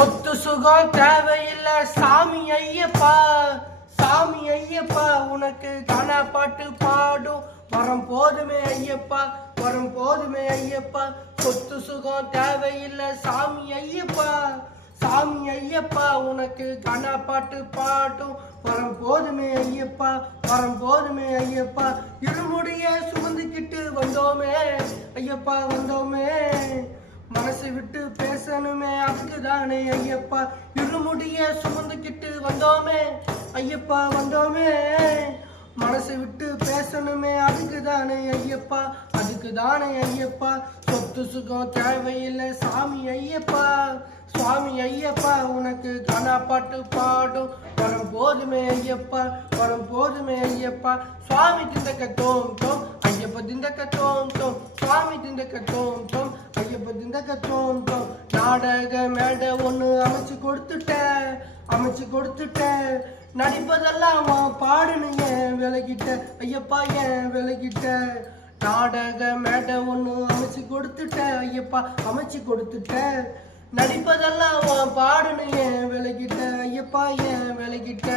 சொத்து சுகம் தேவையில்லை சாமி ஐயப்பா, சாமி ஐயப்பா உனக்கு கானா பாட்டு பாடும் வரம் போதுமே ஐயப்பா, வரம் போதுமே ஐயப்பா. சொத்து சுகம் தேவையில்லை சாமி ஐயப்பா, சாமி ஐயப்பா உனக்கு கானா பாட்டு பாடும் வரம் போதுமே ஐயப்பா, வரம் போதுமே ஐயப்பா. இருமுடிய சுமந்துக்கிட்டு வந்தோமே ஐயப்பா, வந்தோமே மனசு விட்டு பேசணுமே அதுக்கு தானே ஐயப்பா. இருமுடிய சுமந்துக்கிட்டு வந்தோமே ஐயப்பா, வந்தோமே மனசு விட்டு பேசணுமே அதுக்கு தானே ஐயப்பா, அதுக்கு தானே ஐயப்பா. சொத்து சுகம் தேவையில்லை சாமி ஐயப்பா, சுவாமி ஐயப்பா உனக்கு கானா பாட்டு பாடும் வரம் போதுமே ஐயப்பா, வரம் போதுமே ஐயப்பா. சுவாமி திண்டக்க தோம் தோம் ஐயப்ப திண்டக்க தோம் தோம், சுவாமி திண்டக்க தோம் தோம் ஐயப்ப திண்டக்க தோம் தோம். நாடக மேடை ஒன்று அமைச்சு கொடுத்துட்ட நடிப்பதெல்லாம் பாடுன்னு ஏன் விலகிட்ட ஐயப்பா, ஏன் விலகிட்ட. நாடக மேடை ஒன்று அமைச்சு கொடுத்துட்ட ஐயப்பா, அமைச்சு கொடுத்துட்ட நடிப்பதெல்லாம் பாடுன்னு ஏன் விலகிட்ட ஐயப்பா, ஏன் விலகிட்ட.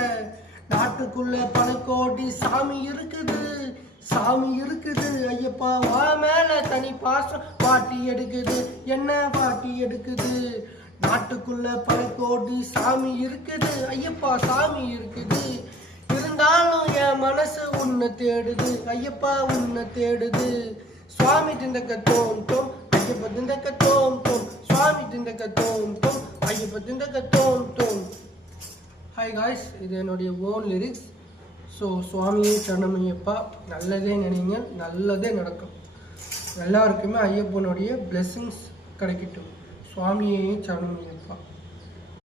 நாட்டுக்குள்ள பல கோடி சாமி இருக்குது, சாமி இருக்குது ஐயப்பா, வா மேல தனி பாசம் பாட்டி எடுக்குது, என்ன பாட்டி எடுக்குது. நாட்டுக்குள்ள பல கோடி சாமி இருக்குது ஐயப்பா, சாமி இருக்குது. இருந்தாலும் என் மனசு உன்னை தேடுது ஐயப்பா, உன்னை தேடுது. சுவாமி திண்டக்க தோம் தோம் ஐயப்ப திண்டக்க தோம் தோம், சுவாமி திண்டக்க தோம் தோம் ஐயப்ப திண்டக்க தோம் தோம். ஹாய் காய்ஸ், இது என்னுடைய ஓன் லிரிக்ஸ். ஸோ சுவாமியே சரணம் ஐயப்பா, நல்லதே நினைங்க, நல்லதே நடக்கும். எல்லாருக்குமே ஐயப்பனுடைய பிளெஸ்ஸிங்ஸ் கிடைக்கட்டும். சுவாமியே சரணம் ஐயப்பா.